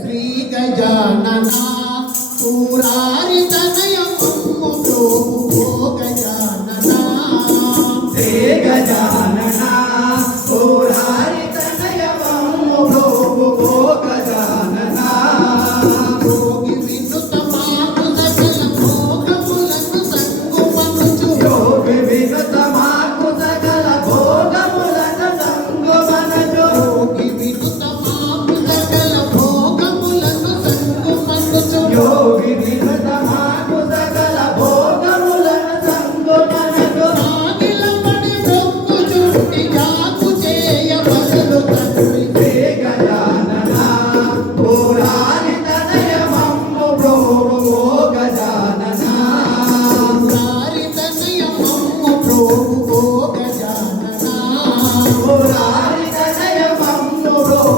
श्री गजानना पुरा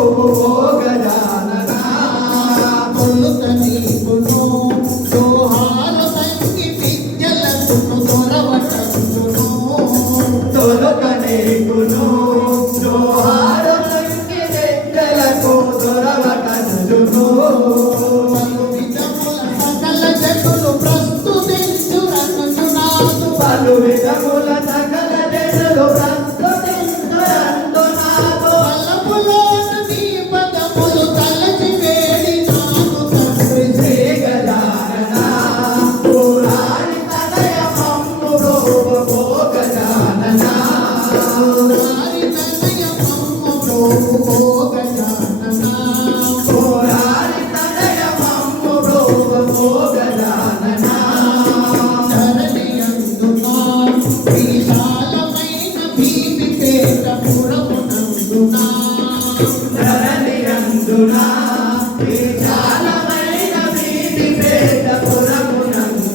తనయమమ్ము భోగు భో గజానన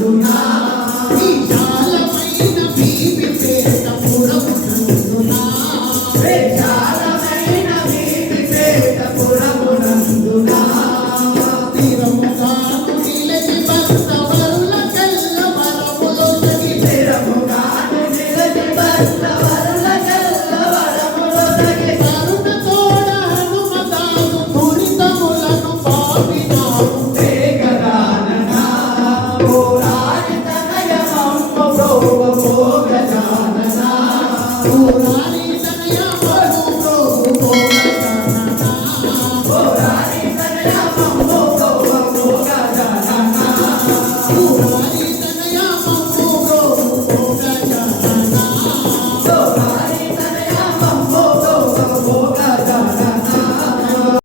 no